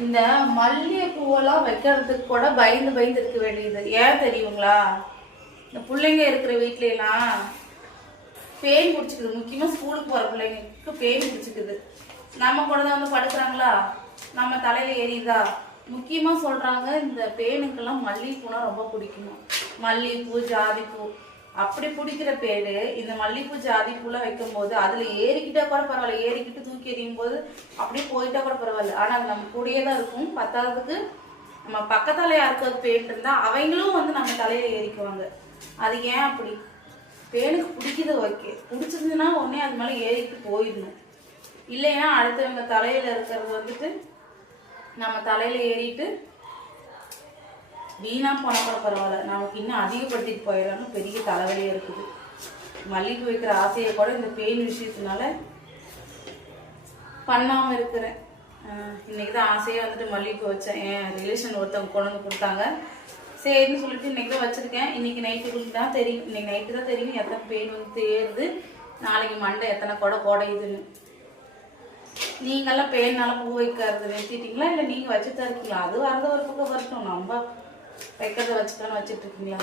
இந்த மல்லிகை பூவெல்லாம் வைக்கிறதுக்கு கூட பயந்து பயந்து இருக்க வேண்டியது. ஏன் தெரியுங்களா? இந்த பிள்ளைங்க இருக்கிற வீட்லாம் பேன் பிடிச்சிக்குது. முக்கியமாக ஸ்கூலுக்கு போகிற பிள்ளைங்களுக்கு பேன் பிடிச்சிக்குது. நம்ம கூட தான் வந்து படுக்கிறாங்களா, நம்ம தலையில் ஏறிதா. முக்கியமாக சொல்கிறாங்க இந்த பேனுக்கெல்லாம் மல்லிகைப்பூனா ரொம்ப பிடிக்கணும். மல்லிகைப்பூ, ஜாதிப்பூ அப்படி பிடிக்கிற பேரு இந்த மல்லிகைப்பூ, ஜாதிப்பூலாம் வைக்கும் போது அதில் ஏறிக்கிட்டா கூட பரவாயில்ல, ஏறிக்கிட்டு தூக்கி எறியும் போது அப்படியே போயிட்டா கூட பரவாயில்ல. ஆனால் அது நம்ம கூடயே தான் இருக்கும். பத்தாவதுக்கு நம்ம பக்கத்தால யாருக்காவது பேன் இருந்தால் அவங்களும் வந்து நம்ம தலையில் ஏறிக்குவாங்க. அது ஏன் அப்படி? பேனுக்கு பிடிக்குது, ஓகே, பிடிச்சிருந்துன்னா உடனே அது மேலே ஏறிக்கிட்டு போயிடணும். இல்லைன்னா அடுத்தவங்க தலையில் இருக்கிறது வந்துட்டு நம்ம தலையில் ஏறிட்டு வீணா போனால் கூட பரவாயில்ல, நமக்கு இன்னும் அதிகப்படுத்திட்டு போயிடலாம்னு பெரிய தலைவலியாக இருக்குது. மல்லிகை வைக்கிற ஆசையை கூட இந்த பெயின் விஷயத்தினால பண்ணாமல் இருக்கிறேன். இன்றைக்கி தான் ஆசையாக வந்துட்டு மல்லிகை வச்சேன். என் ரிலேஷன் ஒருத்தவங்க கொண்டு வந்து கொடுத்தாங்க. சரின்னு சொல்லிட்டு இன்றைக்கி தான் வச்சுருக்கேன். இன்றைக்கி நைட்டுக்கு தான் தெரியும், இன்றைக்கி நைட்டு தான் தெரியும் எத்தனை பெயின் வந்து தேருது, நாளைக்கு மண்டை எத்தனை குடையுதுன்னு. நீங்கள்லாம் பெயினால பூ வைக்கிறது நிறுத்திட்டீங்களா, இல்லை நீங்கள் வச்சுதான் இருக்கீங்களா? அது வரது ஒரு பக்கம் வரட்டும், நம்ம வைக்கிறத வச்சுக்கலான்னு வச்சுட்டு இருக்கீங்களா?